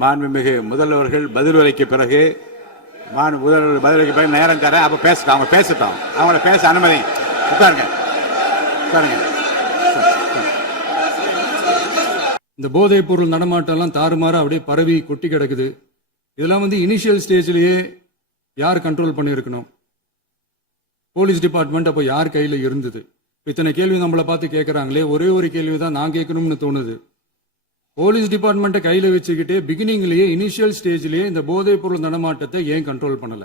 மாண்புமிகு முதல்வர்கள் பதில் உரைக்கு பிறகு முதல்வர் பதில் உரைக்கு பிறகு நேரம் தர அப்ப பேசட்டும், அவங்க பேசட்டும், அவங்கள பேச அனுமதி. உட்காருங்க உட்காருங்க. இந்த போதைப் பொருள் நடமாட்டம்லாம் தாறுமாற அப்படியே பரவி கொட்டி கிடக்குது. இதெல்லாம் இனிஷியல் ஸ்டேஜ்லயே யார் கண்ட்ரோல் பண்ணியிருக்கணும்? போலீஸ் டிபார்ட்மெண்ட் அப்போ யார் கையில் இருந்தது? இத்தனை கேள்வி நம்மளை பார்த்து கேட்குறாங்களே, ஒரே ஒரு கேள்வி தான் நான் கேட்கணும்னு தோணுது. போலீஸ் டிபார்ட்மெண்ட்டை கையில் வச்சுக்கிட்டே பிகினிங்லேயே இனிஷியல் ஸ்டேஜ்லேயே இந்த போதைப் பொருள் நடமாட்டத்தை ஏன் கண்ட்ரோல் பண்ணல?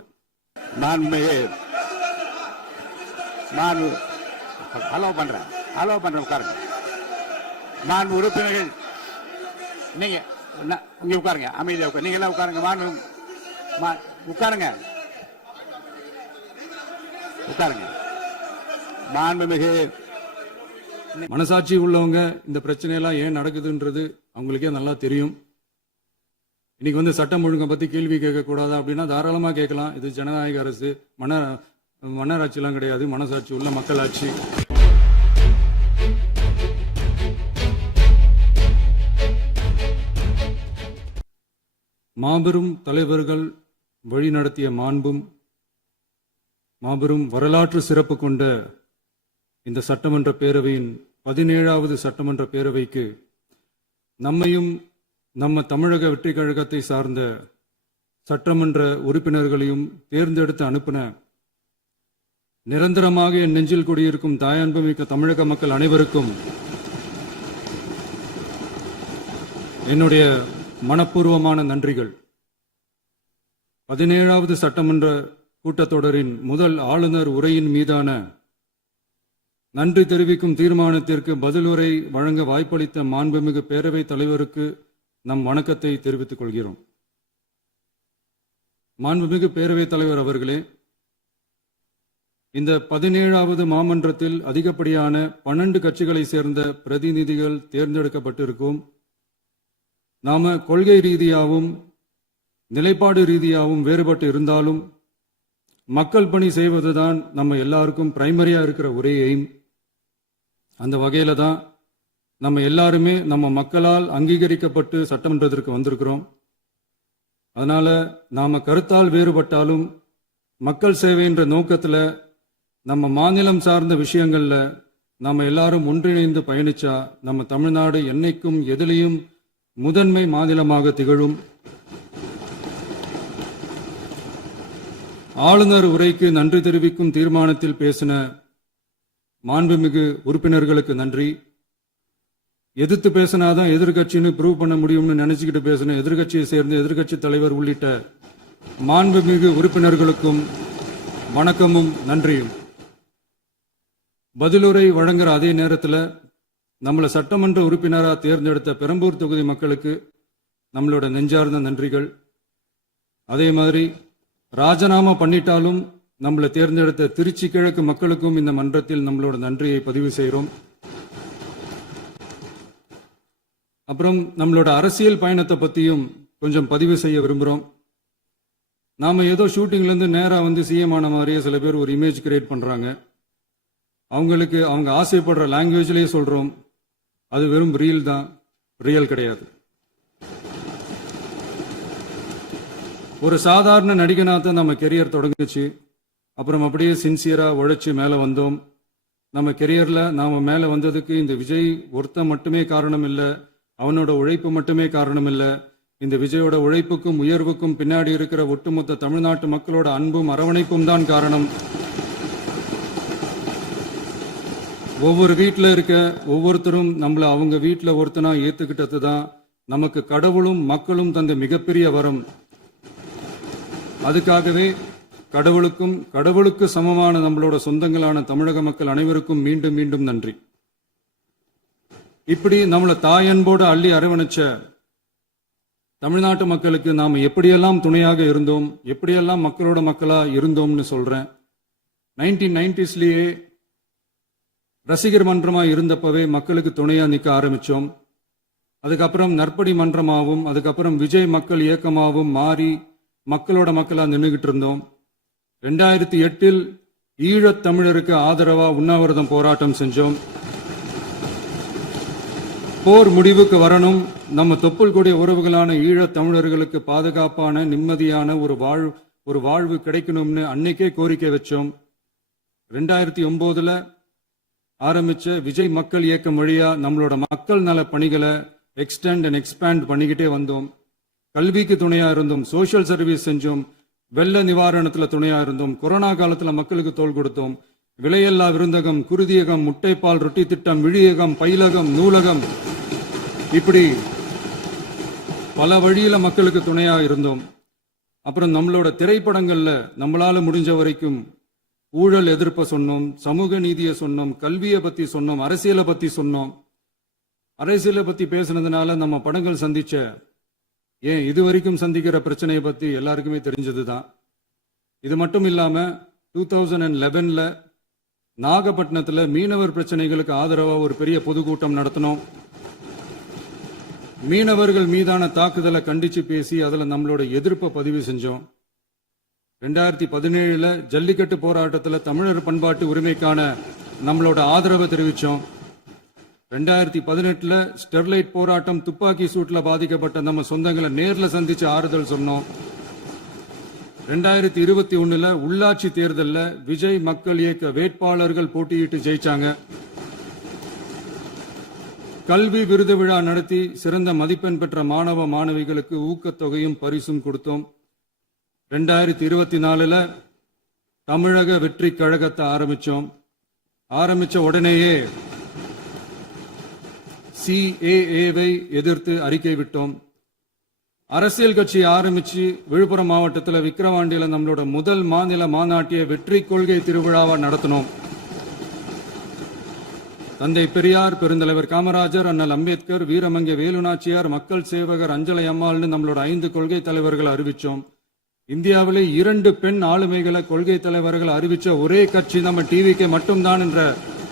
நான் உறுப்பினர்கள் நீங்க உட்காருங்க, அமைதியா உட்காரு, நீங்க எல்லாம் உட்காருங்க, உட்காருங்க உட்காருங்க. மாண்புமிகு மனசாட்சி உள்ளவங்க இந்த பிரச்சனையெல்லாம் ஏன் நடக்குதுன்றது அவங்களுக்கே நல்லா தெரியும். இன்னைக்கு சட்டம் ஒழுங்கை பத்தி கேள்வி கேட்க கூடாதா அப்படின்னா தாராளமா கேட்கலாம். இது ஜனநாயக அரசு, மன்னராட்சி எல்லாம் கிடையாது, மனசாட்சி உள்ள மக்களாட்சி. மாபெரும் தலைவர்கள் வழிநடத்திய மாண்பும் மாபெரும் வரலாற்று சிறப்பு கொண்ட இந்த சட்டமன்ற பேரவையின் 17வது சட்டமன்ற பேரவைக்கு நம்மையும் நம்ம தமிழக வெற்றி கழகத்தை சார்ந்த சட்டமன்ற உறுப்பினர்களையும் தேர்ந்தெடுத்து அனுப்பின நிரந்தரமாக என் நெஞ்சில் குடியிருக்கும் தாயன்புமிக்க தமிழக மக்கள் அனைவருக்கும் என்னுடைய மனப்பூர்வமான நன்றிகள். 17வது சட்டமன்ற கூட்டத்தொடரின் முதல் ஆளுநர் உரையின் மீதான நன்றி தெரிவிக்கும் தீர்மானத்திற்கு பதிலுரை வழங்க வாய்ப்பளித்த மாண்புமிகு பேரவைத் தலைவருக்கு நம் வணக்கத்தை தெரிவித்துக் கொள்கிறோம். மாண்புமிகு பேரவைத் தலைவர் அவர்களே, இந்த 17வது மாமன்றத்தில் அதிகப்படியான 12 கட்சிகளை சேர்ந்த பிரதிநிதிகள் தேர்ந்தெடுக்கப்பட்டிருக்கும். நாம கொள்கை ரீதியாகவும் நிலைப்பாடு ரீதியாகவும் வேறுபட்டு இருந்தாலும் மக்கள் பணி செய்வதுதான் நம்ம எல்லாருக்கும் பிரைமரியா இருக்கிற ஒரே எய்ம். அந்த வகையில தான் நம்ம எல்லாருமே நம்ம மக்களால் அங்கீகரிக்கப்பட்டு சட்டமன்றத்திற்கு வந்திருக்கிறோம். அதனால நாம கருத்தால் வேறுபட்டாலும் மக்கள் சேவை என்ற நோக்கத்துல நம்ம மாநிலம் சார்ந்த விஷயங்கள்ல நாம எல்லாரும் ஒன்றிணைந்து பயணிச்சா நம்ம தமிழ்நாடு என்னைக்கும் எதிலையும் முதன்மை மாநிலமாக திகழும். ஆளுநர் உரைக்கு நன்றி தெரிவிக்கும் தீர்மானத்தில் பேசின மாண்புமிகு உறுப்பினர்களுக்கு நன்றி. எதிர்த்து பேசினாதான் எதிர்கட்சின்னு ப்ரூவ் பண்ண முடியும்னு நினைச்சுக்கிட்டு பேசின எதிர்கட்சியை சேர்ந்த எதிர்கட்சி தலைவர் உள்ளிட்ட மாண்புமிகு உறுப்பினர்களுக்கும் வணக்கமும் நன்றியும். பதிலுரை வழங்குற அதே நேரத்தில் நம்மளை சட்டமன்ற உறுப்பினராக தேர்ந்தெடுத்த பெரம்பூர் தொகுதி மக்களுக்கு நம்மளோட நெஞ்சார்ந்த நன்றிகள். அதே மாதிரி ராஜினாமா பண்ணிட்டாலும் நம்மளை தேர்ந்தெடுத்த திருச்சி கிழக்கு மக்களுக்கும் இந்த மன்றத்தில் நம்மளோட நன்றியை பதிவு செய்கிறோம். அப்புறம் நம்மளோட அரசியல் பயணத்தை பற்றியும் கொஞ்சம் பதிவு செய்ய விரும்புகிறோம். நாம ஏதோ ஷூட்டிங்லேருந்து நேராக சிஎம் ஆன மாதிரியே சில பேர் ஒரு இமேஜ் கிரியேட் பண்ணுறாங்க. அவங்களுக்கு அவங்க ஆசைப்படுற லாங்குவேஜ்லேயே சொல்கிறோம், அது வெறும் ரீல் தான், ரியல் கிடையாது. ஒரு சாதாரண நடிகனாக நம்ம கெரியர் தொடங்குச்சு. அப்புறம் அப்படியே சின்சியரா உழைச்சி மேலே வந்தோம். நம்ம கெரியர்ல நாம மேலே வந்ததுக்கு இந்த விஜய் ஒருத்தன் மட்டுமே காரணம் இல்லை, அவனோட உழைப்பு மட்டுமே காரணம் இல்லை. இந்த விஜயோட உழைப்புக்கும் உயர்வுக்கும் பின்னாடி இருக்கிற ஒட்டுமொத்த தமிழ்நாட்டு மக்களோட அன்பும் அரவணைப்பும் தான் காரணம். ஒவ்வொரு வீட்டில் இருக்க ஒவ்வொருத்தரும் நம்மளை அவங்க வீட்டில் ஒருத்தனா ஏத்துக்கிட்டது தான் நமக்கு கடவுளும் மக்களும் தந்த மிகப்பெரிய வரம். அதுக்காகவே கடவுளுக்கு சமமான நம்மளோட சொந்தங்களான தமிழக மக்கள் அனைவருக்கும் மீண்டும் மீண்டும் நன்றி. இப்படி நம்மளை தாயன்போடு அள்ளி அரவணைச்ச தமிழ்நாட்டு மக்களுக்கு நாம எப்படியெல்லாம் துணையாக இருந்தோம், எப்படியெல்லாம் மக்களோட மக்களா இருந்தோம்னு சொல்றேன். 1990ஸ்லயே ரசிகர் மன்றமா இருந்தப்பவே மக்களுக்கு துணையா நிற்க ஆரம்பிச்சோம். அதுக்கப்புறம் நற்படி மன்றமாகவும் அதுக்கப்புறம் விஜய் மக்கள் இயக்கமாகவும் மாறி மக்களோட மக்களா நின்றுகிட்டு இருந்தோம். 2008 ஈழத் தமிழருக்கு ஆதரவா உண்ணாவிரதம் போராட்டம் செஞ்சோம். போர் முடிவுக்கு வரணும். நம்ம தொப்புள் கூடிய உறவுகளான ஈழத் தமிழர்களுக்கு பாதுகாப்பான நிம்மதியான ஒரு வாழ்வு கிடைக்கணும்னு அன்னைக்கே கோரிக்கை வச்சோம். 2009 ஆரம்பிச்ச விஜய் மக்கள் இயக்கம் வழியா நம்மளோட மக்கள் நல பணிகளை எக்ஸ்டெண்ட் அண்ட் எக்ஸ்பேண்ட் பண்ணிக்கிட்டே வந்தோம். கல்விக்கு துணையா இருந்தோம், சோஷியல் சர்வீஸ் செஞ்சோம், வெள்ள நிவாரணத்துல துணையா இருந்தோம், கொரோனா காலத்துல மக்களுக்கு தோள் கொடுத்தோம். விலையில்லா விருந்தகம், குருதியகம், முட்டைப்பால் ரொட்டி திட்டம், விழியகம், பயிலகம், நூலகம், இப்படி பல வழியில மக்களுக்கு துணையா இருந்தோம். அப்புறம் நம்மளோட திரைப்படங்கள்ல நம்மளால முடிஞ்ச வரைக்கும் ஊழல் எதிர்ப்ப சொன்னோம், சமூக நீதியை சொன்னோம், கல்வியை பத்தி சொன்னோம், அரசியலை பத்தி சொன்னோம். அரசியலை பத்தி பேசுனதுனால நம்ம படங்கள் சந்திச்ச இதுவரைக்கும் சந்திக்கிற பிரச்சனையை பத்தி எல்லாருக்குமே தெரிஞ்சதுதான். இது மட்டும் இல்லாம 2011 நாகப்பட்டினத்துல மீனவர் பிரச்சனைகளுக்கு ஆதரவா ஒரு பெரிய பொதுக்கூட்டம் நடத்தினோம். மீனவர்கள் மீதான தாக்குதலை கண்டிச்சு பேசி அதுல நம்மளோட எதிர்ப்பை பதிவு செஞ்சோம். 2017 ஜல்லிக்கட்டு போராட்டத்தில் தமிழர் பண்பாட்டு உரிமைக்கான நம்மளோட ஆதரவை தெரிவிச்சோம். 2018 ஸ்டெர்லைட் போராட்டம், துப்பாக்கி சூட்ல பாதிக்கப்பட்ட நம்ம சொந்தங்களை நேர்ல சந்திச்சு ஆறுதல் சொன்னோம். 2021 உள்ளாட்சி தேர்தலில் விஜய் மக்கள் இயக்க வேட்பாளர்கள் போட்டியிட்டு ஜெயிச்சாங்க. கல்வி விருது விழா நடத்தி சிறந்த மதிப்பெண் பெற்ற மாணவ மாணவிகளுக்கு ஊக்கத்தொகையும் பரிசும் கொடுத்தோம். 2024 தமிழக வெற்றி கழகத்தை ஆரம்பிச்ச உடனேயே CAA-வை எதிர்த்து அறிக்கை விட்டோம். அரசியல் கட்சி ஆரம்பிச்சு விழுப்புரம் மாவட்டத்தில் விக்கிரவாண்டியில நம்மளோட முதல் மாநில மாநாட்டிய வெற்றி கொள்கை திருவிழாவை நடத்தினோம். தந்தை பெரியார், பெருந்தலைவர் காமராஜர், அண்ணல் அம்பேத்கர், வீரமங்கை வேலுநாச்சியார், மக்கள் சேவகர் அஞ்சலை அம்மாள்னு நம்மளோட 5 கொள்கை தலைவர்களை அறிவிச்சோம். இந்தியாவிலே 2 பெண் ஆளுமைகளை கொள்கை தலைவர்கள் அறிவிச்ச ஒரே கட்சி நம்ம டிவிக்கு மட்டும்தான் என்ற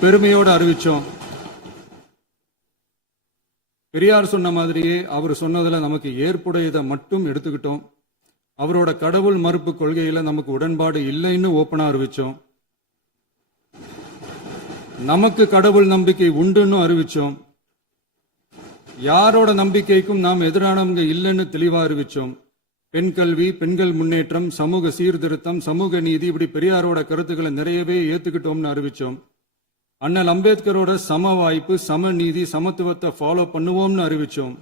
பெருமையோடு அறிவிச்சோம். பெரியார் சொன்ன மாதிரியே அவர் சொன்னதுல நமக்கு ஏற்புடையதை மட்டும் எடுத்துக்கிட்டோம். அவரோட கடவுள் மறுப்பு கொள்கையில நமக்கு உடன்பாடு இல்லைன்னு ஓப்பனா அறிவிச்சோம். நமக்கு கடவுள் நம்பிக்கை உண்டுன்னு அறிவிச்சோம். யாரோட நம்பிக்கைக்கும் நாம் எதிரானவங்க இல்லைன்னு தெளிவா அறிவிச்சோம். பெண் கல்வி, பெண்கள் முன்னேற்றம், சமூக சீர்திருத்தம், சமூக நீதி, இப்படி பெரியாரோட கருத்துக்களை நிறையவே ஏத்துக்கிட்டோம்னு அறிவிச்சோம். அண்ணல் அம்பேத்கரோட சம வாய்ப்பு, சம நீதி, சமத்துவத்தை ஃபாலோ பண்ணுவோம்னு அறிவிச்சோம்.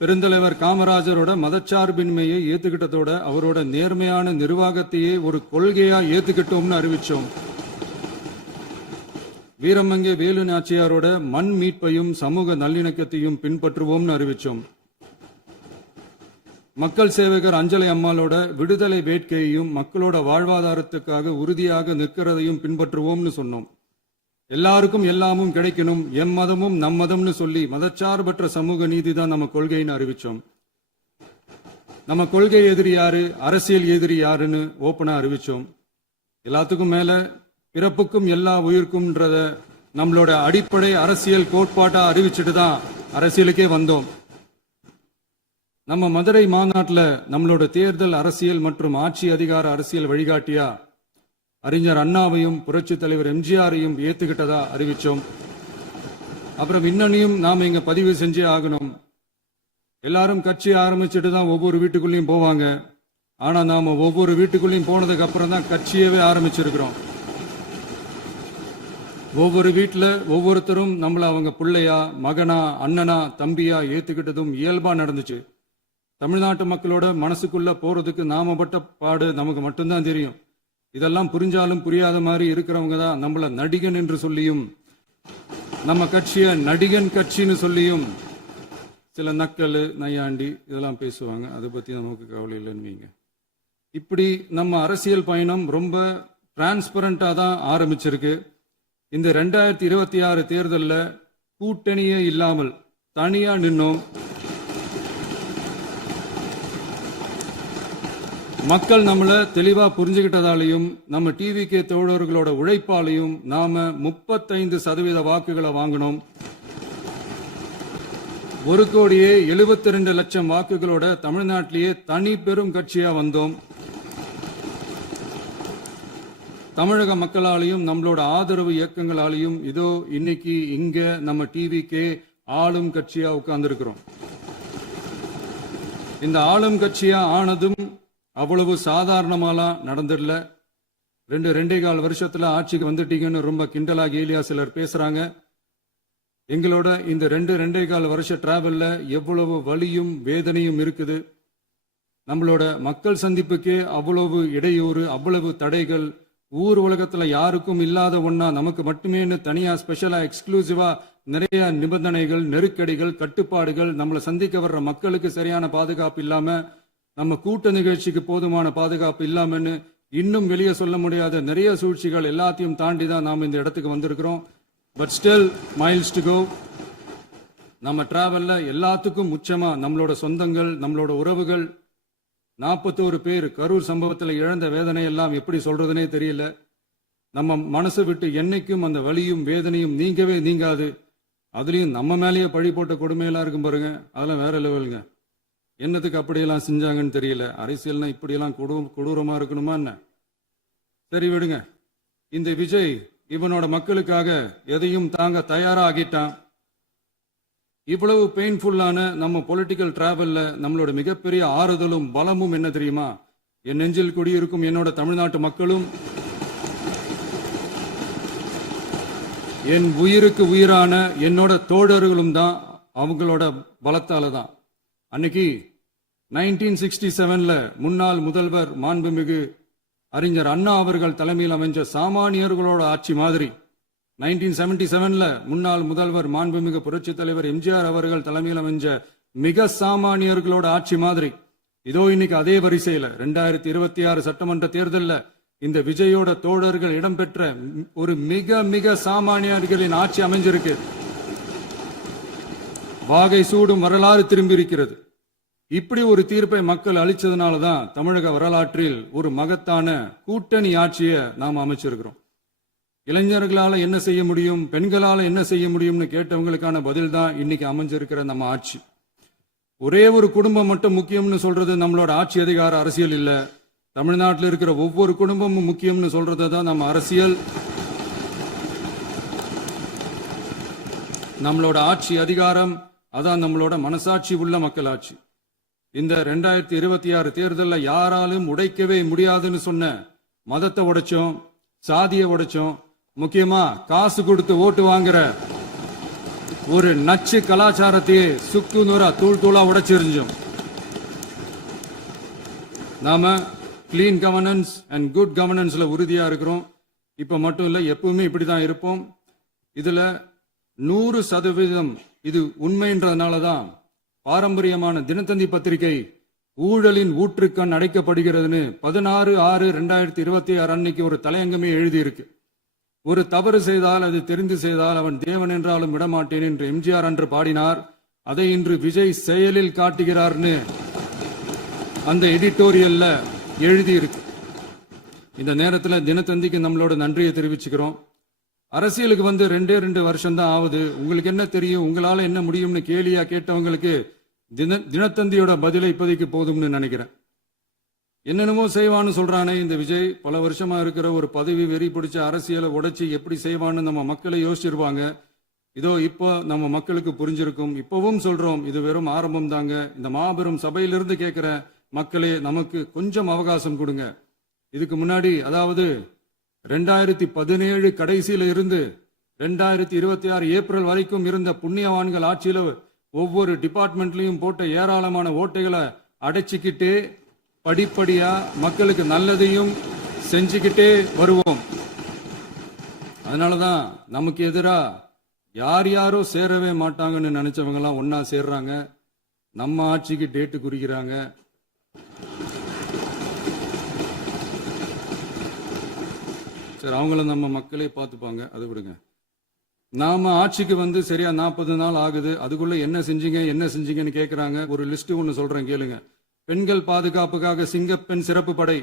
பெருந்தலைவர் காமராஜரோட மதச்சார்பின்மையை ஏத்துக்கிட்டதோட அவரோட நேர்மையான நிர்வாகத்தையே ஒரு கொள்கையா ஏத்துக்கிட்டோம்னு அறிவிச்சோம். வீரமங்கை வேலு நாச்சியாரோட மண் மீட்பையும் சமூக நல்லிணக்கத்தையும் பின்பற்றுவோம்னு அறிவிச்சோம். மக்கள் சேவகர் அஞ்சலை அம்மாளோட விடுதலை வேட்கையையும் மக்களோட வாழ்வாதாரத்துக்காக உறுதியாக நிற்கிறதையும் பின்பற்றுவோம்னு சொன்னோம். எல்லாருக்கும் எல்லாமும் கிடைக்கணும், எம் மதமும் நம் மதம்னு சொல்லி மதச்சார்பற்ற சமூக நீதி தான் நம்ம கொள்கைன்னு அறிவிச்சோம். நம்ம கொள்கை எதிரி யாரு, அரசியல் எதிரி யாருன்னு ஓப்பனா அறிவிச்சோம். எல்லாத்துக்கும் மேல பிறப்புக்கும் எல்லா உயிர்க்கும்ன்றத நம்மளோட அடிப்படை அரசியல் கோட்பாட்டா அறிவிச்சுட்டு தான் அரசியலுக்கே வந்தோம். நம்ம மதுரை மாநாட்டில் நம்மளோட தேர்தல் அரசியல் மற்றும் ஆட்சி அதிகார அரசியல் வழிகாட்டியா அறிஞர் அண்ணாவையும் புரட்சி தலைவர் எம்ஜிஆரையும் ஏத்துக்கிட்டதா அறிவிச்சோம். அப்புறம் இன்னொன்னையும் நாம இங்க பதிவு செஞ்சே ஆகணும். எல்லாரும் கட்சி ஆரம்பிச்சுட்டு தான் ஒவ்வொரு வீட்டுக்குள்ளேயும் போவாங்க. ஆனா நாம ஒவ்வொரு வீட்டுக்குள்ளேயும் போனதுக்கு அப்புறம் தான் கட்சியவே ஆரம்பிச்சிருக்கிறோம். ஒவ்வொரு வீட்டில் ஒவ்வொருத்தரும் நம்மள அவங்க பிள்ளையா, மகனா, அண்ணனா, தம்பியா ஏத்துக்கிட்டதும் இயல்பா நடந்துச்சு. தமிழ்நாட்டு மக்களோட மனசுக்குள்ள போறதுக்கு நாம பட்ட பாடு நமக்கு மட்டும்தான் தெரியும். இதெல்லாம் புரிஞ்சாலும் புரியாத மாதிரி இருக்கிறவங்க தான் நம்மள நடிகன் என்று சொல்லியும் நம்ம கட்சிய நடிகன் கட்சின்னு சொல்லியும் சில நக்கல், நையாண்டி இதெல்லாம் பேசுவாங்க. அதை பத்தி நமக்கு கவலை இல்லைன்னு வைங்க. இப்படி நம்ம அரசியல் பயணம் ரொம்ப டிரான்ஸ்பரண்டா தான் ஆரம்பிச்சிருக்கு. இந்த 2026 தேர்தலில் கூட்டணியே இல்லாமல் தனியா நின்னோம். மக்கள் நம்மள தெளிவா புரிஞ்சுக்கிட்டதாலையும் நம்ம டிவிகே தோழர்களோட உழைப்பாலையும் நாம 35% வாக்குகளை வாங்கினோம். 1,72,00,000 வாக்குகளோட தமிழ்நாட்டிலேயே தனி பெரும் கட்சியா வந்தோம். தமிழக மக்களாலையும் நம்மளோட ஆதரவு இயக்கங்களாலையும் இதோ இன்னைக்கு இங்க நம்ம டிவிக்கே ஆளும் கட்சியா உட்கார்ந்துருக்கிறோம். இந்த ஆளும் கட்சியா ஆனதும் அவ்வளவு சாதாரணமாலாம் நடந்துடல. 2.25 வருஷத்துல ஆட்சிக்கு வந்துட்டீங்கன்னு ரொம்ப கிண்டலா கேலியா சிலர் பேசுறாங்க. எங்களோட இந்த 2.25 வருஷ டிராவல்ல எவ்வளவு வலியும் வேதனையும் இருக்குது. நம்மளோட மக்கள் சந்திப்புக்கே அவ்வளவு இடையூறு, அவ்வளவு தடைகள், ஊர் உலகத்துல யாருக்கும் இல்லாத ஒன்னா நமக்கு மட்டுமேன்னு தனியா ஸ்பெஷலா எக்ஸ்க்ளூசிவா நிறைய நிபந்தனைகள், நெருக்கடிகள், கட்டுப்பாடுகள், நம்மளை சந்திக்க வர்ற மக்களுக்கு சரியான பாதுகாப்பு இல்லாம, நம்ம கூட்ட நிகழ்ச்சிக்கு போதுமான பாதுகாப்பு இல்லாமன்னு இன்னும் வெளியே சொல்ல முடியாத நிறைய சூழ்ச்சிகள் எல்லாத்தையும் தாண்டி தான் நாம் இந்த இடத்துக்கு வந்திருக்கிறோம். But still miles to go. நம்ம டிராவல்ல எல்லாத்துக்கும் முச்சமா நம்மளோட சொந்தங்கள், நம்மளோட உறவுகள், 41 பேர் கரூர் சம்பவத்தில் இழந்த வேதனை எல்லாம் எப்படி சொல்றதுனே தெரியல. நம்ம மனசு விட்டு என்னைக்கும் அந்த வலியும் வேதனையும் நீங்கவே நீங்காது. அதுலயும் நம்ம மேலேயே பழி போட்ட கொடுமையெல்லாம் இருக்கும் பாருங்க, அதெல்லாம் வேற லெவலுங்க. என்னத்துக்கு அப்படியெல்லாம் செஞ்சாங்கன்னு தெரியல. அரசியல்னா இப்படியெல்லாம் கொடூரமா இருக்கணுமா என்ன? சரி விடுங்க. இந்த விஜய் இவனோட மக்களுக்காக எதையும் தாங்க தயாராகிட்டான். இவ்வளவு பெயின்ஃபுல்லான நம்ம பொலிட்டிக்கல் டிராவல்ல நம்மளோட மிகப்பெரிய ஆறுதலும் பலமும் என்ன தெரியுமா? என் நெஞ்சில் குடியிருக்கும் என்னோட தமிழ்நாட்டு மக்களும், என் உயிருக்கு உயிரான என்னோட தோழர்களும் தான். அவங்களோட பலத்தால தான். அன்னைக்கு 1967ல முன்னாள் முதல்வர் மாண்புமிகு அறிஞர் அண்ணா அவர்கள் தலைமையில் அமைஞ்ச சாமானியர்களோட ஆட்சி மாதிரி, 1977ல முன்னாள் முதல்வர் மாண்புமிகு புரட்சி தலைவர் எம்ஜிஆர் அவர்கள் தலைமையில் அமைஞ்ச மிக சாமானியர்களோட ஆட்சி மாதிரி, இதோ இன்னைக்கு அதே வரிசையில 2026 சட்டமன்ற தேர்தலில் இந்த விஜயோட தோழர்கள் இடம்பெற்ற ஒரு மிக மிக சாமானியர்களின் ஆட்சி அமைஞ்சிருக்கு. வாகை சூடும் வரலாறு திரும்பி இருக்கிறது. இப்படி ஒரு தீர்ப்பை மக்கள் அளிச்சதுனாலதான் தமிழக வரலாற்றில் ஒரு மகத்தான கூட்டணி ஆட்சியை நாம் அமைச்சிருக்கிறோம். இளைஞர்களால என்ன செய்ய முடியும், பெண்களால என்ன செய்ய முடியும்னு கேட்டவங்களுக்கான பதில் தான் இன்னைக்கு அமைஞ்சிருக்கிற நம்ம ஆட்சி. ஒரே ஒரு குடும்பம் மட்டும் முக்கியம்னு சொல்றது நம்மளோட ஆட்சி அதிகார அரசியல் இல்ல. தமிழ்நாட்டில் இருக்கிற ஒவ்வொரு குடும்பமும் முக்கியம்னு சொல்றது தான் நம்ம அரசியல். நம்மளோட ஆட்சி அதிகாரம் அதான் நம்மளோட மனசாட்சி உள்ள மக்கள் ஆட்சி. இந்த 2026 தேர்தலில் யாராலும் உடைக்கவே முடியாதுன்னு சொன்ன மதத்தை உடைச்சோம், சாதியை உடைச்சோம், முக்கியமா காசு கொடுத்து ஓட்டு வாங்குற ஒரு நச்சு கலாச்சாரத்தையே சுக்கு நூறா தூள் தூளா உடைச்சிருந்தோம். நாம கிளீன் கவர்னன்ஸ் அண்ட் குட் கவர்னன்ஸ்ல உறுதியா இருக்கிறோம். இப்ப மட்டும் இல்ல, எப்பவுமே இப்படிதான் இருப்போம். இதுல 100% இது உண்மைன்றதுனாலதான் பாரம்பரியமான தினத்தந்தி பத்திரிகை ஊழலின் ஊற்றுக்கண் அடைக்கப்படுகிறதுன்னு 16/6/2026 அன்னைக்கு ஒரு தலையங்கமே எழுதியிருக்கு. ஒரு தவறு செய்தால், அது தெரிந்து செய்தால் அவன் தேவன் என்றாலும் விடமாட்டேன் என்று எம்ஜிஆர் அன்று பாடினார். அதை இன்று விஜய் செயலில் காட்டுகிறார்னு அந்த எடிட்டோரியல்ல எழுதியிருக்கு. இந்த நேரத்தில் தினத்தந்திக்கு நம்மளோட நன்றியை தெரிவிச்சுக்கிறோம். அரசியலுக்கு வந்து 2 வருஷம் தான் ஆகுது. உங்களுக்கு என்ன தெரியும், உங்களால என்ன முடியும்னு கேலியா கேட்டவங்களுக்கு தினத்தந்தியோட பதிலை இப்போதைக்கு போதும்னு நினைக்கிறேன். என்னென்னமோ செய்வான்னு சொல்றானே இந்த விஜய், பல வருஷமா இருக்கிற ஒரு பதவி வெறி பிடிச்ச அரசியலை உடைச்சி எப்படி செய்வான்னு நம்ம மக்களை யோசிச்சிருவாங்க. இதோ இப்போ நம்ம மக்களுக்கு புரிஞ்சிருக்கும். இப்பவும் சொல்றோம், இது வெறும் ஆரம்பம் தாங்க. இந்த மாபெரும் சபையிலிருந்து கேட்கிற மக்களே, நமக்கு கொஞ்சம் அவகாசம் கொடுங்க. இதுக்கு முன்னாடி, அதாவது 2017 கடைசியில இருந்து 2026 ஏப்ரல் வரைக்கும் இருந்த புண்ணியவான்கள் ஆட்சியில ஒவ்வொரு டிபார்ட்மெண்ட்லயும் போட்ட ஏராளமான ஓட்டைகளை அடைச்சிக்கிட்டே படிப்படியா மக்களுக்கு நல்லதையும் செஞ்சுக்கிட்டே வருவோம். அதனாலதான் நமக்கு எதிரா யார் யாரோ சேரவே மாட்டாங்கன்னு நினைச்சவங்க எல்லாம் ஒன்னா சேர்றாங்க. நம்ம ஆட்சிக்கு டேட்டு குறிக்கிறாங்க. சரி, அவங்கள நம்ம மக்களே பார்த்துப்பாங்க, அதை விடுங்க. நாம ஆட்சிக்கு வந்து சரியா 40 நாள் ஆகுது. அதுக்குள்ள என்ன செஞ்சீங்கன்னு கேட்கிறாங்க. ஒரு லிஸ்ட் ஒன்னு சொல்றேன் கேளுங்க. பெண்கள் பாதுகாப்புக்காக சிங்கப்பெண் சிறப்பு படை,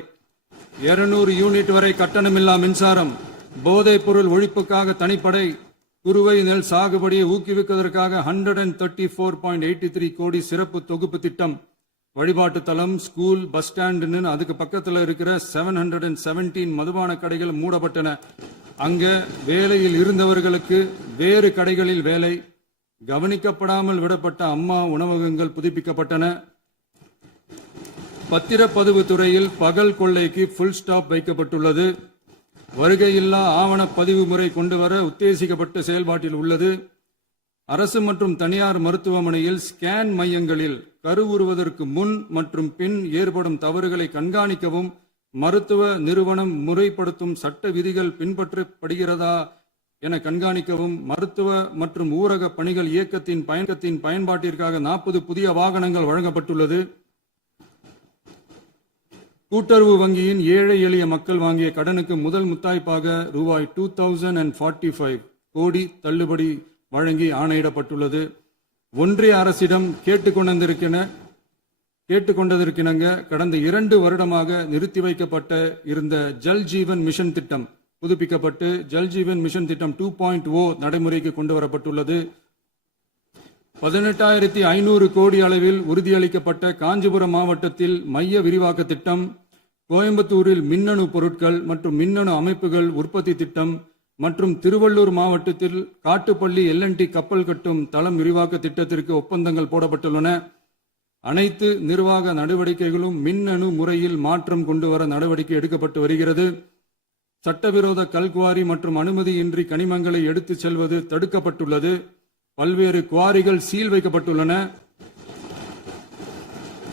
200 யூனிட் வரை கட்டணமில்லா மின்சாரம், போதைப் பொருள் ஒழிப்புக்காக தனிப்படை, குறுவை நெல் சாகுபடியை ஊக்குவிப்பதற்காக 134.83 கோடி சிறப்பு தொகுப்பு திட்டம், வழிபாட்டு தலம், ஸ்கூல், பஸ் ஸ்டாண்டுன்னு அதுக்கு பக்கத்துல இருக்கிற 717 மதுபான கடைகள் மூடப்பட்டன. அங்க வேலையில் இருந்தவர்களுக்கு வேறு கடைகளில் வேலை. கவனிக்கப்படாமல் விடப்பட்ட அம்மா உணவகங்கள் புதுப்பிக்கப்பட்டன. பத்திரப்பதிவு துறையில் பகல் கொள்ளைக்கு ஃபுல் ஸ்டாப் வைக்கப்பட்டுள்ளது. வருகையில்லா ஆவண பதிவு முறை கொண்டுவர உத்தேசிக்கப்பட்ட செயல்பாட்டில் உள்ளது. அரசு மற்றும் தனியார் மருத்துவமனையில் ஸ்கேன் மையங்களில் கருவுறுவதற்கு முன் மற்றும் பின் ஏற்படும் தவறுகளை கண்காணிக்கவும், மருத்துவ நிறுவனம் முறைப்படுத்தும் சட்ட விதிகள் பின்பற்றப்படுகிறதா என கண்காணிக்கவும், மருத்துவ மற்றும் ஊரக பணிகள் இயக்கத்தின் பயன்பாட்டிற்காக 40 புதிய வாகனங்கள் வழங்கப்பட்டுள்ளது. கூட்டுறவு வங்கியின் ஏழை எளிய மக்கள் வாங்கிய கடனுக்கு முதல் முத்தாய்ப்பாக ரூபாய் 2045 கோடி தள்ளுபடி வழங்கி ஆணையிடப்பட்டுள்ளது. ஒன்றிய அரசிடம் கேட்டுக்கொண்டதற்கிணங்க கடந்த 2 வருடமாக நிறுத்தி வைக்கப்பட்ட இருந்த ஜல் ஜீவன் மிஷன் திட்டம் புதுப்பிக்கப்பட்டு ஜல் ஜீவன் மிஷன் திட்டம் 2.0 நடைமுறைக்கு கொண்டு வரப்பட்டுள்ளது. 18,500 கோடி அளவில் உறுதியளிக்கப்பட்ட காஞ்சிபுரம் மாவட்டத்தில் மைய விரிவாக்க திட்டம், கோயம்புத்தூரில் மின்னணு பொருட்கள் மற்றும் மின்னணு அமைப்புகள் உற்பத்தி திட்டம் மற்றும் திருவள்ளூர் மாவட்டத்தில் காட்டுப்பள்ளி LNT கப்பல் கட்டும் தளம் விரிவாக்க திட்டத்திற்கு ஒப்பந்தங்கள் போடப்பட்டுள்ளன. அனைத்து நிர்வாக நடவடிக்கைகளும் மின்னணு முறையில் மாற்றம் கொண்டு வர நடவடிக்கை எடுக்கப்பட்டு வருகிறது. சட்டவிரோத கல்குவாரி மற்றும் அனுமதியின்றி கனிமங்களை எடுத்துச் செல்வது தடுக்கப்பட்டுள்ளது. பல்வேறு குவாரிகள் சீல் வைக்கப்பட்டுள்ளன.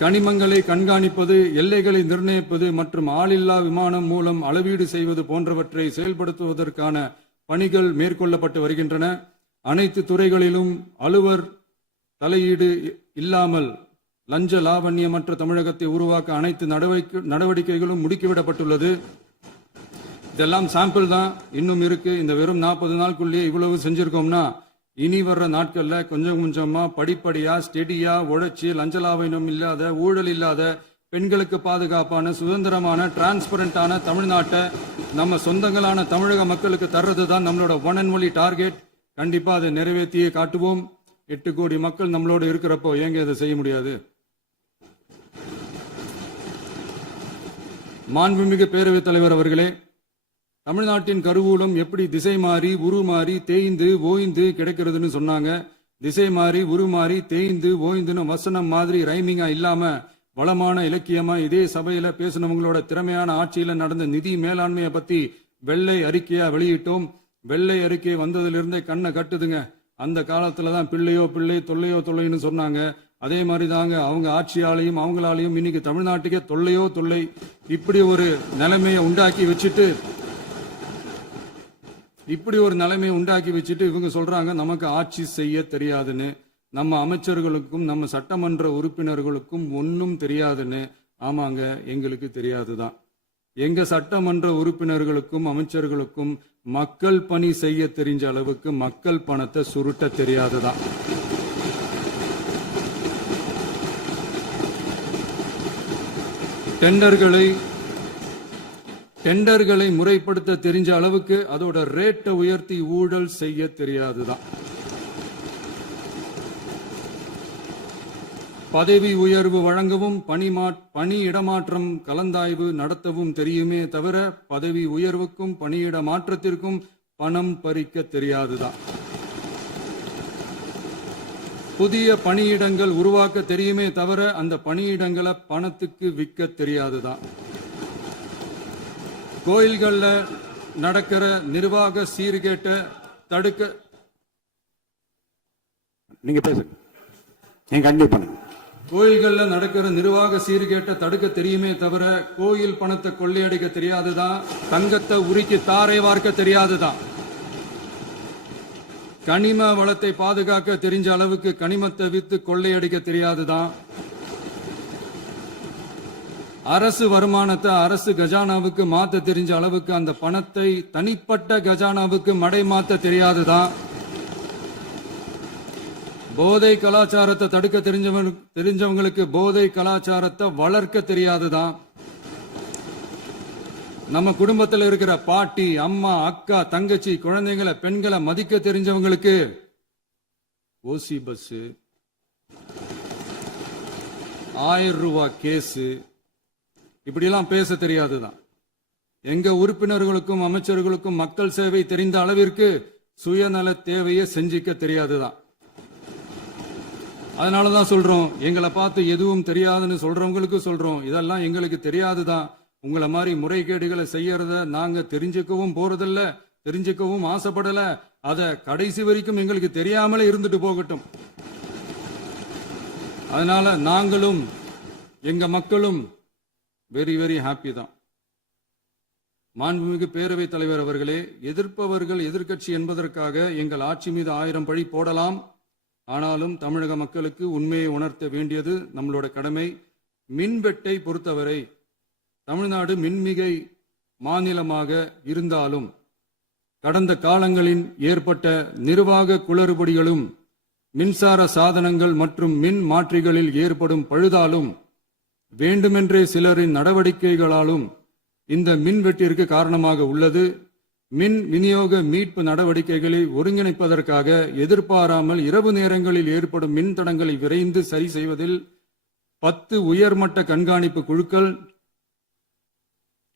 கனிமங்களை கண்காணிப்பது, எல்லைகளை நிர்ணயிப்பது மற்றும் ஆளில்லா விமானம் மூலம் அளவீடு செய்வது போன்றவற்றை செயல்படுத்துவதற்கான பணிகள் மேற்கொள்ளப்பட்டு வருகின்றன. அனைத்து துறைகளிலும் அலுவலர் தலையீடு இல்லாமல் லஞ்ச லாவண்யமற்ற தமிழகத்தை உருவாக்க அனைத்து நடவடிக்கைகளும் முடுக்கிவிடப்பட்டுள்ளது. இதெல்லாம் சாம்பிள் தான், இன்னும் இருக்கு. இந்த வெறும் 40 நாளுக்குள்ளேயே இவ்வளவு செஞ்சிருக்கோம்னா இனி வர்ற நாட்கள்ல கொஞ்சம் கொஞ்சமா படிப்படியா ஸ்டெடியா உழைச்சி லஞ்சலாவணம் இல்லாத, ஊழல் இல்லாத, பெண்களுக்கு பாதுகாப்பான, சுதந்திரமான, டிரான்ஸ்பரண்டான தமிழ்நாட்டை நம்ம சொந்தங்களான தமிழக மக்களுக்கு தர்றது தான் நம்மளோட ஒன் அண்ட் ஒன்லி டார்கெட். கண்டிப்பா அதை நிறைவேற்றியே காட்டுவோம். 8 கோடி மக்கள் நம்மளோட இருக்கிறப்போ ஏங்க இதை செய்ய முடியாது? மாண்புமிகு பேரவைத் தலைவர் அவர்களே, தமிழ்நாட்டின் கருவூலம் எப்படி திசை மாறி உருமாறி தேய்ந்து ஓய்ந்து கிடைக்கிறதுன்னு சொன்னாங்க. திசை மாறி உருமாறி தேய்ந்து ஓய்ந்துன்னு வசனம் மாதிரி ரைமிங்கா இல்லாம வளமான இலக்கியமா இதே சபையில பேசினவங்களோட திறமையான ஆட்சியில நடந்த நிதி மேலாண்மையை பத்தி வெள்ளை அறிக்கையா வெளியிட்டோம். வெள்ளை அறிக்கை வந்ததிலிருந்தே கண்ணை கட்டுதுங்க. அந்த காலத்துலதான் பிள்ளையோ பிள்ளை, தொல்லையோ தொல்லைன்னு சொன்னாங்க. அதே மாதிரி தாங்க அவங்க ஆட்சியாலையும் அவங்களாலையும் இன்னைக்கு தமிழ்நாட்டுக்கே தொல்லையோ தொல்லை. இப்படி ஒரு நிலைமையை உண்டாக்கி வச்சுட்டு இவங்க சொல்றாங்க நமக்கு ஆட்சி செய்ய தெரியாதுன்னு. நம்ம அமைச்சர்களுக்கும் நம்ம சட்டமன்ற உறுப்பினர்களுக்கும் ஒன்னும் தெரியாதுன்னு. ஆமாங்க, எங்களுக்கு தெரியாதுதான். எங்க சட்டமன்ற உறுப்பினர்களுக்கும் அமைச்சர்களுக்கும் மக்கள் பணி செய்ய தெரிஞ்ச அளவுக்கு மக்கள் பணத்தை சுருட்ட தெரியாதுதான். டெண்டர்களை முறைப்படுத்த தெரிஞ்ச அளவுக்கு அதோட ரேட்டை உயர்த்தி ஊழல் செய்ய தெரியாதுதான். பதவி உயர்வு வழங்கவும் பணி இடமாற்றம் கலந்தாய்வு நடத்தவும் தெரியுமே தவிர பதவி உயர்வுக்கும் பணியிட மாற்றத்திற்கும் பணம் பறிக்க தெரியாதுதான். புதிய பணியிடங்கள் உருவாக்க தெரியுமே தவிர அந்த பணியிடங்களை பணத்துக்கு விற்க தெரியாதுதான். கோயில்கள்ல நடக்கிற நிர்வாக சீர்கேட்டை தடுக்க நீங்க பேசுங்க, நீங்க கண்டிப்பா பண்ணுங்க. கோயில்கள்ல நடக்கிற நிர்வாக சீர்கேட்டை தடுக்க தெரியுமே தவிர கோயில் பணத்தை கொள்ளையடிக்க தெரியாதுதான். தங்கத்தை உருக்கி தாரை வார்க்க தெரியாதுதான். கனிம வளத்தை பாதுகாக்க தெரிஞ்ச அளவுக்கு கனிமத்தை வித்து கொள்ளையடிக்க தெரியாதுதான். அரசு வருமானத்தை அரசு கஜானாவுக்கு மாத்த தெரிஞ்ச அளவுக்கு அந்த பணத்தை தனிப்பட்ட கஜானாவுக்கு மடை மாத்த தெரியாதுதான். போதை கலாச்சாரத்தை தடுக்க தெரிஞ்சவங்களுக்கு போதை கலாச்சாரத்தை வளர்க்க தெரியாதுதான். நம்ம குடும்பத்தில் இருக்கிற பாட்டி, அம்மா, அக்கா, தங்கச்சி, குழந்தைகளை, பெண்களை மதிக்க தெரிஞ்சவங்களுக்கு ஓசி பஸ், 1000 ரூபாய் கேஸு, இப்படியெல்லாம் பேச தெரியாதுதான். எங்க உறுப்பினர்களுக்கும் அமைச்சர்களுக்கும் மக்கள் சேவை தெரிந்த அளவிற்கு சுயநல தேவையை செஞ்சிக்க தெரியாதுதான். அதனாலதான் சொல்றோம், எங்களை பார்த்து எதுவும் தெரியாதுன்னு சொல்றவங்களுக்கு சொல்றோம், இதெல்லாம் எங்களுக்கு தெரியாதுதான். உங்களை மாதிரி முறைகேடுகளை செய்யறத நாங்க தெரிஞ்சுக்கவும் போறதில்ல, தெரிஞ்சுக்கவும் ஆசைப்படல. அத கடைசி வரைக்கும் எங்களுக்கு தெரியாமலே இருந்துட்டு போகட்டும். அதனால நாங்களும் எங்க மக்களும் வெரி வெரி ஹாப்பி தான். மாண்புமிகு பேரவைத் தலைவர் அவர்களே, எதிர்ப்பவர்கள் எதிர்க்கட்சி என்பதற்காக எங்கள் ஆட்சி மீது 1000 பழி போடலாம். ஆனாலும் தமிழக மக்களுக்கு உண்மையை உணர்த்த வேண்டியது நம்மளோட கடமை. மின்வெட்டை பொறுத்தவரை தமிழ்நாடு மின்மிகை மாநிலமாக இருந்தாலும் கடந்த காலங்களில் ஏற்பட்ட நிர்வாக குளறுபடிகளும் மின்சார சாதனங்கள் மற்றும் மின் மாற்றிகளில் ஏற்படும் பழுதாலும் வேண்டுமென்றே சிலரின் நடவடிக்கைகளாலும் இந்த மின்வெட்டிற்கு காரணமாக உள்ளது. மின் விநியோக மீட்பு நடவடிக்கைகளை ஒருங்கிணைப்பதற்காக எதிர்பாராமல் இரவு நேரங்களில் ஏற்படும் மின் தடங்களை விரைந்து சரி செய்வதில் 10 உயர்மட்ட கண்காணிப்பு குழுக்கள்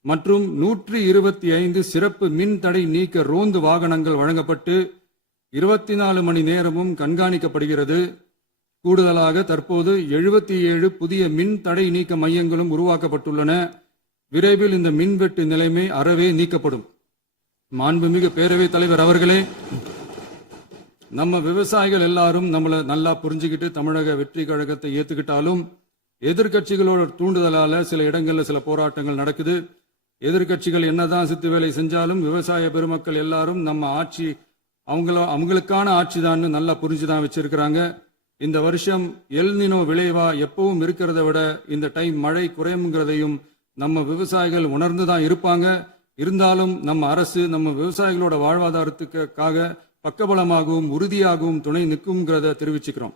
மற்றும் 125 சிறப்பு மின் தடை நீக்க ரோந்து வாகனங்கள் வழங்கப்பட்டு 24 மணி நேரமும் கண்காணிக்கப்படுகிறது. கூடுதலாக தற்போது 77 புதிய மின் தடை நீக்க மையங்களும் உருவாக்கப்பட்டுள்ளன. விரைவில் இந்த மின்வெட்டு நிலைமை அறவே நீக்கப்படும். மாண்புமிகு பேரவைத் தலைவர் அவர்களே, நம்ம விவசாயிகள் எல்லாரும் நம்மள நல்லா புரிஞ்சுக்கிட்டு தமிழக வெற்றி கழகத்தை ஏத்துக்கிட்டாலும் எதிர்கட்சிகளோட தூண்டுதலால சில இடங்கள்ல சில போராட்டங்கள் நடக்குது. எதிர்கட்சிகள் என்னதான் சித்து வேலை செஞ்சாலும் விவசாய பெருமக்கள் எல்லாரும் நம்ம ஆட்சி அவங்களுக்கான ஆட்சி தான் நல்லா புரிஞ்சுதான் வச்சிருக்கிறாங்க. இந்த வருஷம் எல்னினோ விளைவா எப்பவும் இருக்கிறத விட இந்த டைம் மழை குறையுங்கிறதையும் நம்ம விவசாயிகள் உணர்ந்துதான் இருப்பாங்க. இருந்தாலும் நம்ம அரசு நம்ம விவசாயிகளோட வாழ்வாதாரத்துக்காக பக்கபலமாகவும் உறுதியாகவும் துணை நிற்கும்ங்கிறத தெரிவிச்சுக்கிறோம்.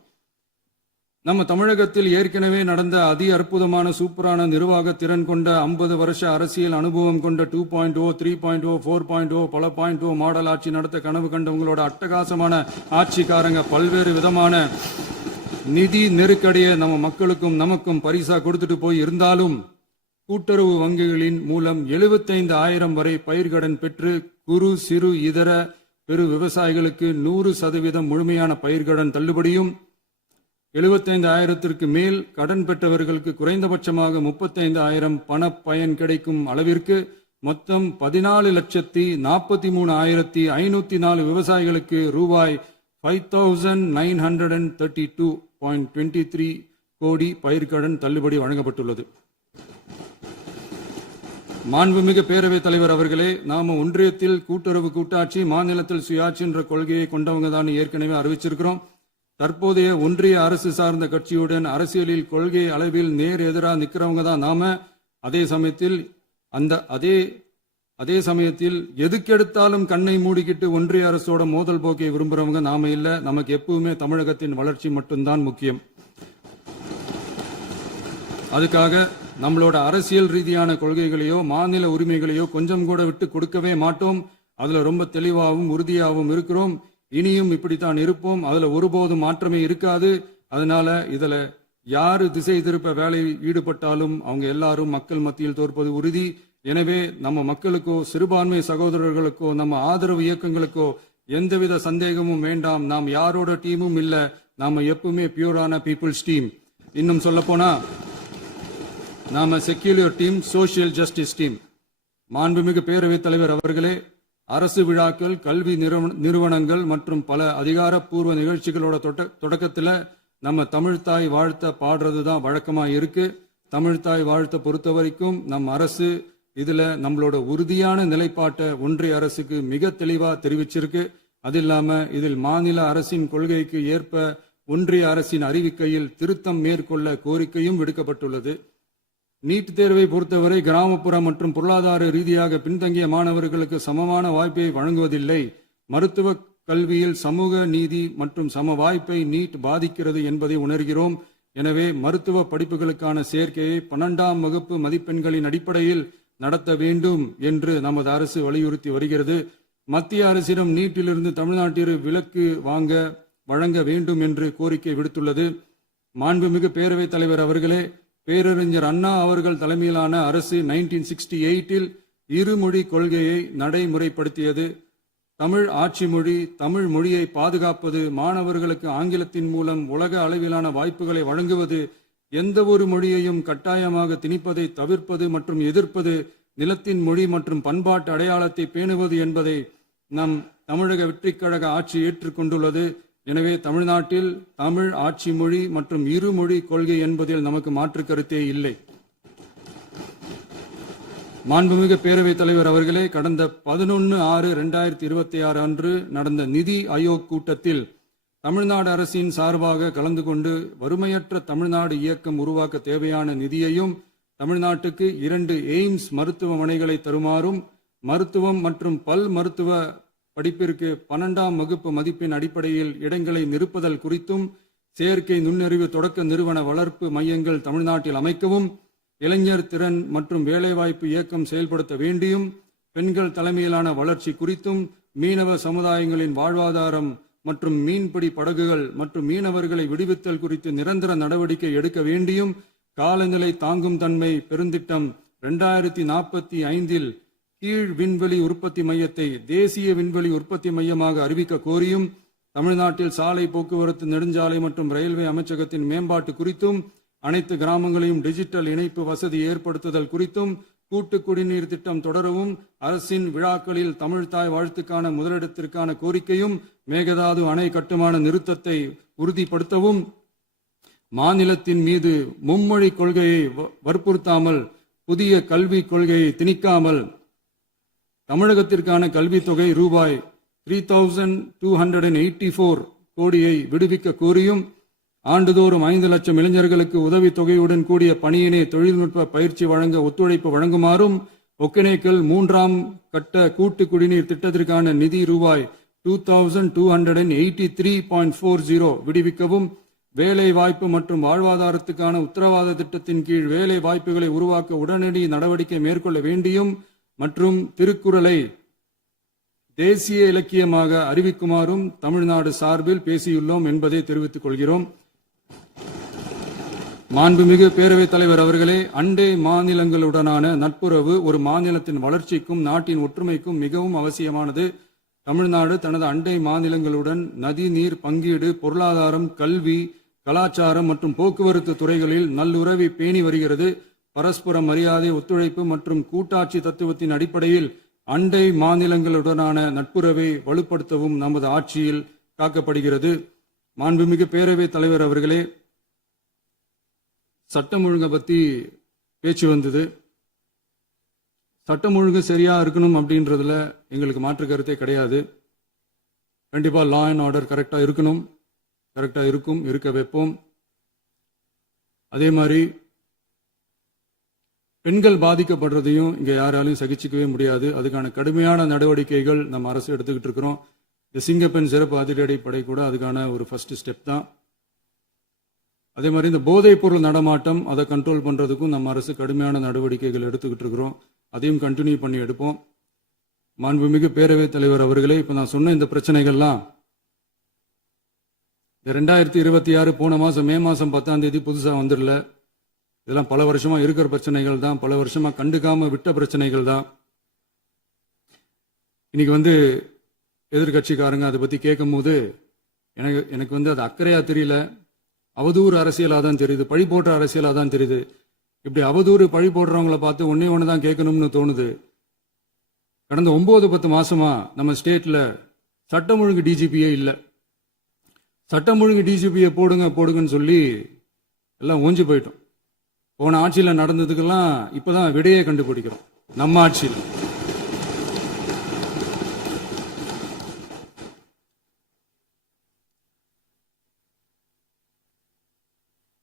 நம்ம தமிழகத்தில் ஏற்கனவே நடந்த அதி அற்புதமான சூப்பரான நிர்வாக திறன் கொண்ட 50 வருஷ அரசியல் அனுபவம் கொண்ட 2.0, 3.0, 4.0 பல 0.0 மாடல் ஆட்சி நடத்த கனவு கண்டவங்களோட அட்டகாசமான ஆட்சிக்காரங்க பல்வேறு விதமான நிதி நெருக்கடியை நம்ம மக்களுக்கும் நமக்கும் பரிசா கொடுத்துட்டு போய் இருந்தாலும் கூட்டுறவு வங்கிகளின் மூலம் 75,000 வரை பயிர்கடன் பெற்று குறு சிறு இதர பெரு விவசாயிகளுக்கு 100% முழுமையான பயிர்கடன் தள்ளுபடியும் 75,000க்கு மேல் கடன் பெற்றவர்களுக்கு குறைந்தபட்சமாக 35,000 பண பயன் கிடைக்கும் அளவிற்கு மொத்தம் 14,43,504 விவசாயிகளுக்கு ரூபாய் 5,932.23 கோடி பயிர்கடன் தள்ளுபடி வழங்கப்பட்டுள்ளது. மாண்புமிகு பேரவைத் தலைவர் அவர்களே, நாம ஒன்றியத்தில் கூட்டுறவு கூட்டாட்சி, மாநிலத்தில் சுயாட்சி என்ற கொள்கையை கொண்டவங்க தான் ஏற்கனவே அறிவிச்சிருக்கிறோம். தற்போதைய ஒன்றிய அரசு சார்ந்த கட்சியுடன் அரசியலில் கொள்கை அளவில் நேர் எதிராக நிற்கிறவங்க தான் நாம. அதே சமயத்தில் எதுக்கெடுத்தாலும் கண்ணை மூடிக்கிட்டு ஒன்றிய அரசோட மோதல் போக்கை விரும்புறவங்க நாம இல்ல. நமக்கு எப்பவுமே தமிழகத்தின் வளர்ச்சி மட்டும்தான் முக்கியம். அதுக்காக நம்மளோட அரசியல் ரீதியான கொள்கைகளையோ மாநில உரிமைகளையோ கொஞ்சம் கூட விட்டு கொடுக்கவே மாட்டோம். அதுல ரொம்ப தெளிவாகவும் உறுதியாகவும் இருக்கிறோம். இனியும் இப்படித்தான் இருப்போம். அதுல ஒருபோதும் மாற்றமே இருக்காது. அதனால இதுல யாரு திசை திருப்ப வேலையில் ஈடுபட்டாலும் அவங்க எல்லாரும் மக்கள் மத்தியில் தோற்பது உறுதி. எனவே நம்ம மக்களுக்கோ சிறுபான்மை சகோதரர்களுக்கோ நம்ம ஆதரவு இயக்கங்களுக்கோ எந்தவித சந்தேகமும் வேண்டாம். நாம் யாரோட டீமும் இல்ல. நாம எப்பவுமே பியூரான பீப்புள்ஸ் டீம். இன்னும் சொல்ல போனா நாம secular team, social justice team. மாண்புமிகு பேரவைத் தலைவர் அவர்களே, அரசு விழாக்கள், கல்வி நிறுவனங்கள் மற்றும் பல அதிகாரப்பூர்வ நிகழ்ச்சிகளோட தொடக்கத்துல நம்ம தமிழ்தாய் வாழ்த்த பாடுறதுதான் வழக்கமா இருக்கு. தமிழ்தாய் வாழ்த்த பொறுத்த வரைக்கும் நம் அரசு இதுல நம்மளோட உறுதியான நிலைப்பாட்டை ஒன்றிய அரசுக்கு மிக தெளிவா தெரிவிச்சிருக்கு. அது இல்லாம இதில் மாநில அரசின் கொள்கைக்கு ஏற்ப ஒன்றிய அரசின் அறிவிக்கையில் திருத்தம் மேற்கொள்ள கோரிக்கையும் விடுக்கப்பட்டுள்ளது. நீட் தேர்வை பொறுத்தவரை கிராமப்புற மற்றும் பொருளாதார ரீதியாக பின்தங்கிய மாணவர்களுக்கு சமமான வாய்ப்பை வழங்குவதில்லை. மருத்துவ கல்வியில் சமூக நீதி மற்றும் சம வாய்ப்பை நீட் பாதிக்கிறது என்பதை உணர்கிறோம். எனவே மருத்துவ படிப்புகளுக்கான சேர்க்கையை 12ஆம் வகுப்பு மதிப்பெண்களின் அடிப்படையில் நடத்த வேண்டும் என்று நமது அரசு வலியுறுத்தி வருகிறது. மத்திய அரசிடம் நீட்டிலிருந்து தமிழ்நாட்டிற்கு விலக்கு வழங்க வேண்டும் என்று கோரிக்கை விடுத்துள்ளது. மாண்புமிகு பேரவைத் தலைவர் அவர்களே, பேரறிஞர் அண்ணா அவர்கள் தலைமையிலான அரசு 1968இல் இருமொழி கொள்கையை நடைமுறைப்படுத்தியது. தமிழ் ஆட்சி மொழி, தமிழ் மொழியை பாதுகாப்பது, மாணவர்களுக்கு ஆங்கிலத்தின் மூலம் உலக அளவிலான வாய்ப்புகளை வழங்குவது, எந்த ஒரு மொழியையும் கட்டாயமாக திணிப்பதை தவிர்ப்பது மற்றும் எதிர்ப்பது, நிலத்தின் மொழி மற்றும் பண்பாட்டு அடையாளத்தை பேணுவது என்பதை நம் தமிழக வெற்றிக் கழக ஆட்சி ஏற்றுக்கொண்டுள்ளது. எனவே தமிழ்நாட்டில் தமிழ் ஆட்சி மொழி மற்றும் இருமொழி கொள்கை என்பதில் நமக்கு மாற்று கருத்தே இல்லை. மாண்புமிகு பேரவைத் தலைவர் அவர்களே, கடந்த 11/6/2026 அன்று நடந்த நிதி ஆயோக் கூட்டத்தில் தமிழ்நாடு அரசின் சார்பாக கலந்து கொண்டு வறுமையற்ற தமிழ்நாடு இயக்கம் உருவாக்க தேவையான நிதியையும், தமிழ்நாட்டுக்கு 2 எய்ம்ஸ் மருத்துவமனைகளை தருமாறும், மருத்துவம் மற்றும் பல் மருத்துவ படிப்பிற்கு 12ஆம் வகுப்பு மதிப்பெண் அடிப்படையில் இடங்களை நிரப்புதல் குறித்தும், செயற்கை நுண்ணறிவு தொடக்க நிறுவன வளர்ப்பு மையங்கள் தமிழ்நாட்டில் அமைக்கவும், இளைஞர் திறன் மற்றும் வேலைவாய்ப்பு இயக்கம் செயல்படுத்த வேண்டியும், பெண்கள் தலைமையிலான வளர்ச்சி குறித்தும், மீனவ சமுதாயங்களின் வாழ்வாதாரம் மற்றும் மீன்பிடி படகுகள் மற்றும் மீனவர்களை விடுவித்தல் குறித்து நிரந்தர நடவடிக்கை எடுக்க வேண்டியும், காலநிலை தாங்கும் தன்மை பெருந்திட்டம் 2045இல் கீழ் விண்வெளி உற்பத்தி மையத்தை தேசிய விண்வெளி உற்பத்தி மையமாக அறிவிக்க கோரியும், தமிழ்நாட்டில் சாலை போக்குவரத்து, நெடுஞ்சாலை மற்றும் ரயில்வே அமைச்சகத்தின் மேம்பாட்டு குறித்தும், அனைத்து கிராமங்களையும் டிஜிட்டல் இணைப்பு வசதி ஏற்படுத்துதல் குறித்தும், கூட்டு குடிநீர் திட்டம் தொடரவும், அரசின் விழாக்களில் தமிழ்தாய் வாழ்த்துக்கான முதலிடத்திற்கான கோரிக்கையும், மேகதாது அணை கட்டுமான நிறுத்தத்தை உறுதிப்படுத்தவும், மாநிலத்தின் மீது மும்மொழி கொள்கையை வற்புறுத்தாமல் புதிய கல்விக் கொள்கையை திணிக்காமல் தமிழகத்திற்கான கல்வித்தொகை ரூபாய் 3284 கோடியை விடுவிக்க கோரியும், ஆண்டுதோறும் 5 லட்சம் இளைஞர்களுக்கு உதவித்தொகையுடன் கூடிய பணியினை தொழில்நுட்ப பயிற்சி வழங்க ஒத்துழைப்பு வழங்குமாறும், ஒகேனக்கல் 3ஆம் கட்ட கூட்டு குடிநீர் திட்டத்திற்கான நிதி ரூபாய் 2283.40 விடுவிக்கவும், வேலை வாய்ப்பு மற்றும் வாழ்வாதாரத்துக்கான உத்தரவாத திட்டத்தின் கீழ் வேலை வாய்ப்புகளை உருவாக்க உடனடி நடவடிக்கை மேற்கொள்ள வேண்டியும் மற்றும் திருக்குறளை தேசிய இலக்கியமாக அறிவிக்குமாறும் தமிழ்நாடு சார்பில் பேசியுள்ளோம் என்பதை தெரிவித்துக் கொள்கிறோம். மாண்புமிகு பேரவைத் தலைவர் அவர்களே, அண்டை மாநிலங்களுடனான நட்புறவு ஒரு மாநிலத்தின் வளர்ச்சிக்கும் நாட்டின் ஒற்றுமைக்கும் மிகவும் அவசியமானது. தமிழ்நாடு தனது அண்டை மாநிலங்களுடன் நதி நீர் பங்கீடு, பொருளாதாரம், கல்வி, கலாச்சாரம் மற்றும் போக்குவரத்து துறைகளில் நல்லுறவை பேணி வருகிறது. பரஸ்பர மரியாதை, ஒத்துழைப்பு மற்றும் கூட்டாட்சி தத்துவத்தின் அடிப்படையில் அண்டை மாநிலங்களுடனான நட்புறவை வலுப்படுத்தவும் நமது ஆட்சியில் காக்கப்படுகிறது. மாண்புமிகு பேரவைத் தலைவர் அவர்களே, சட்டம் ஒழுங்கை பத்தி பேச்சு வந்தது. சட்டம் ஒழுங்கு சரியா இருக்கணும் அப்படின்றதுல எங்களுக்கு மாற்று கருத்தே கிடையாது. கண்டிப்பா லா அண்ட் ஆர்டர் கரெக்டா இருக்கணும், கரெக்டா இருக்கும், இருக்க வைப்போம். அதே மாதிரி பெண்கள் பாதிக்கப்படுறதையும் இங்க யாராலையும் சகிச்சுக்கவே முடியாது. அதுக்கான கடுமையான நடவடிக்கைகள் நம்ம அரசு எடுத்துக்கிட்டு இருக்கிறோம். இந்த சிங்கப்பெண் சிறப்பு அதிரடிப்படை கூட அதுக்கான ஒரு ஃபர்ஸ்ட் ஸ்டெப் தான். அதே மாதிரி இந்த போதைப் பொருள் நடமாட்டம் அதை கண்ட்ரோல் பண்றதுக்கும் நம்ம அரசு கடுமையான நடவடிக்கைகள் எடுத்துக்கிட்டு இருக்கிறோம். அதையும் கண்டினியூ பண்ணி எடுப்போம். மாண்புமிகு பேரவைத் தலைவர் அவர்களே, இப்ப நான் சொன்ன இந்த பிரச்சனைகள்லாம் 2026 போன மாசம் மே மாசம் 10ஆம் தேதி புதுசா வந்துடல. இதெல்லாம் பல வருஷமா இருக்கிற பிரச்சனைகள் தான், பல வருஷமா கண்டுக்காம விட்ட பிரச்சனைகள் தான். இன்னைக்கு எதிர்கட்சிக்காரங்க அதை பத்தி கேட்கும் போது எனக்கு அது அக்கறையா தெரியல, அவதூறு அரசியலா தான் தெரியுது, பழி போடுற அரசியலா தான் தெரியுது. இப்படி அவதூறு பழி போடுறவங்களை பார்த்து ஒன்னே ஒன்று தான் கேட்கணும்னு தோணுது. கடந்த 9-10 மாசமா நம்ம ஸ்டேட்ல சட்டம் ஒழுங்கு டிஜிபியே இல்லை. சட்டம் ஒழுங்கு டிஜிபியை போடுங்கன்னு சொல்லி எல்லாம் ஓஞ்சி போயிட்டோம். போன ஆட்சியில நடந்ததுக்கெல்லாம் இப்பதான் விடையே கண்டுபிடிக்கிறோம் நம்ம ஆட்சியில்.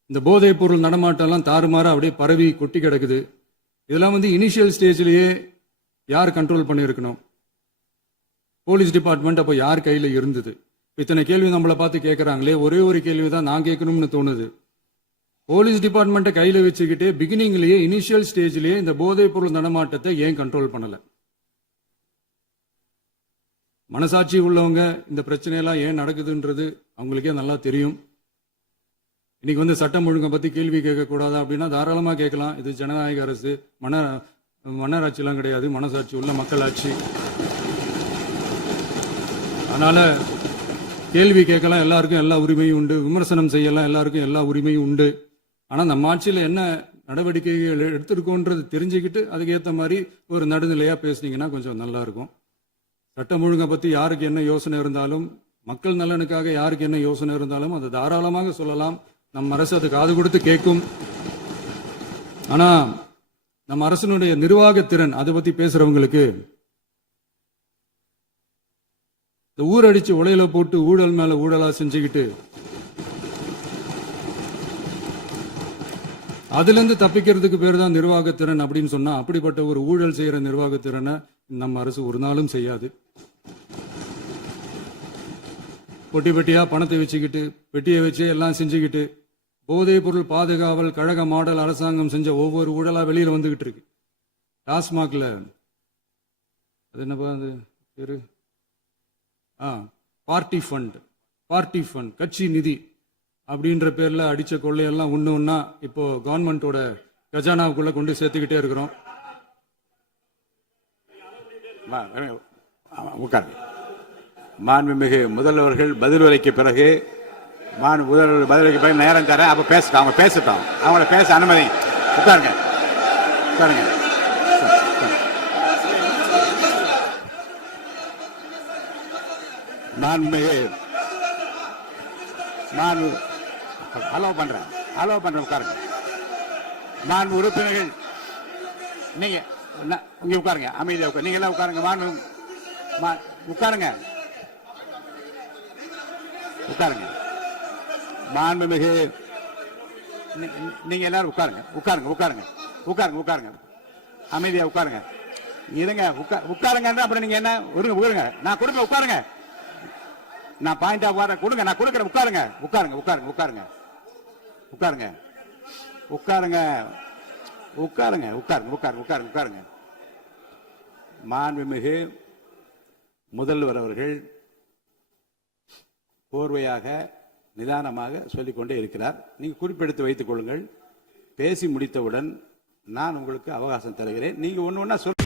இந்த போதைப் பொருள் நடமாட்டம் எல்லாம் தாறுமாறா அப்படியே பரவி கொட்டி கிடக்குது. இதெல்லாம் இனிஷியல் ஸ்டேஜ்லயே யார் கண்ட்ரோல் பண்ணியிருக்கணும்? போலீஸ் டிபார்ட்மெண்ட் அப்போ யார் கையில இருந்தது? இத்தனை கேள்வி நம்மளை பார்த்து கேட்கறாங்களே, ஒரே ஒரு கேள்வி தான் நான் கேட்கணும்னு தோணுது. போலீஸ் டிபார்ட்மெண்ட்டை கையில வச்சுக்கிட்டே பிகினிங்லயே இனிஷியல் ஸ்டேஜ்லயே இந்த போதைப் பொருள் நடமாட்டத்தை ஏன் கண்ட்ரோல் பண்ணல? மனசாட்சி உள்ளவங்க இந்த பிரச்சனையெல்லாம் ஏன் நடக்குதுன்றது அவங்களுக்கே நல்லா தெரியும். இன்னைக்கு வந்து சட்டம் ஒழுங்கை பத்தி கேள்வி கேட்கக்கூடாதா அப்படின்னா தாராளமா கேட்கலாம். இது ஜனநாயக அரசு, மன்னராட்சிலாம் கிடையாது, மனசாட்சி உள்ள மக்களாட்சி. அதனால கேள்வி கேட்கலாம், எல்லாருக்கும் எல்லா உரிமையும் உண்டு. விமர்சனம் செய்யலாம், எல்லாருக்கும் எல்லா உரிமையும் உண்டு. ஆனா நம்ம ஆட்சியில் என்ன நடவடிக்கைகள் எடுத்திருக்கோன்றது தெரிஞ்சுக்கிட்டு அதுக்கேற்ற மாதிரி ஒரு நடுநிலையா பேசுனீங்கன்னா கொஞ்சம் நல்லா இருக்கும். சட்டம் ஒழுங்கை பத்தி யாருக்கு என்ன யோசனை இருந்தாலும், மக்கள் நலனுக்காக யாருக்கு என்ன யோசனை இருந்தாலும் அதை தாராளமாக சொல்லலாம். நம்ம அரசு அது காது கொடுத்து கேட்கும். ஆனா நம்ம அரசனுடைய நிர்வாகத்திறன் அதை பத்தி பேசுறவங்களுக்கு இந்த ஊரடிச்சு உலையில போட்டு ஊழல் மேல ஊழலா செஞ்சுக்கிட்டு அதுல இருந்து தப்பிக்கிறதுக்கு பேர் தான் நிர்வாகத்திறன் அப்படின்னு சொன்னா, அப்படிப்பட்ட ஒரு ஊழல் செய்யற நிர்வாகத்திறனை நம்ம அரசு ஒரு நாளும் செய்யாது. பொட்டி பெட்டியா பணத்தை வச்சுக்கிட்டு, பெட்டியை வச்சு எல்லாம் செஞ்சுக்கிட்டு, போதைப் பொருள் பாதுகாவல் கழக மாடல் அரசாங்கம் செஞ்ச ஒவ்வொரு ஊழலா வெளியில வந்துகிட்டு இருக்கு. டாஸ்மாக்ல அது என்னப்பா அது பேரு, பார்ட்டி ஃபண்ட், கட்சி நிதி அப்படின்ற பேர்ல அடிச்ச கொள்ளையெல்லாம் ஒண்ணா இப்போ கவர்மெண்டோட கஜானாவுக்குள்ள கொண்டு சேர்த்துக்கிட்டே இருக்கிறோம். மாண்புமிகு முதல்வர்கள் பதில் உரைக்கு பிறகு முதல்வர் பதிலுக்கு பிறகு நேரம் தரேன். அப்ப பேசட்டும், அவங்க பேசட்டும். அவங்கள பேச அனுமதி. உட்காருங்க. மாண்புமிகு அலோவ் பண்றேன். உட்காருங்க. மாண்பு உறுப்பினர்கள் நீங்க இங்க உட்காருங்க, அமைதியா உட்காரு. நீங்க எல்லாம் உட்காருங்க. மாண்புமிகு நீங்க எல்லாரும் உட்காருங்க. அமைதியா உட்காருங்க. இருங்க, உட்காருங்க. அப்புறம் நீங்க என்ன உட்காருங்க. நான் கொடுப்பேன், உட்காருங்க. நான் பாயிண்ட் ஆஃப் வார கொடுங்க, நான் கொடுக்கிறேன். உட்காருங்க. மாண்புமிகு முதல்வர் அவர்கள் கோர்வையாக நிதானமாக சொல்லிக்கொண்டே இருக்கிறார். நீங்க குறிப்பெடுத்து வைத்துக் கொள்ளுங்கள். பேசி முடித்தவுடன் நான் உங்களுக்கு அவகாசம் தருகிறேன். நீங்க ஒண்ணு சொல்ல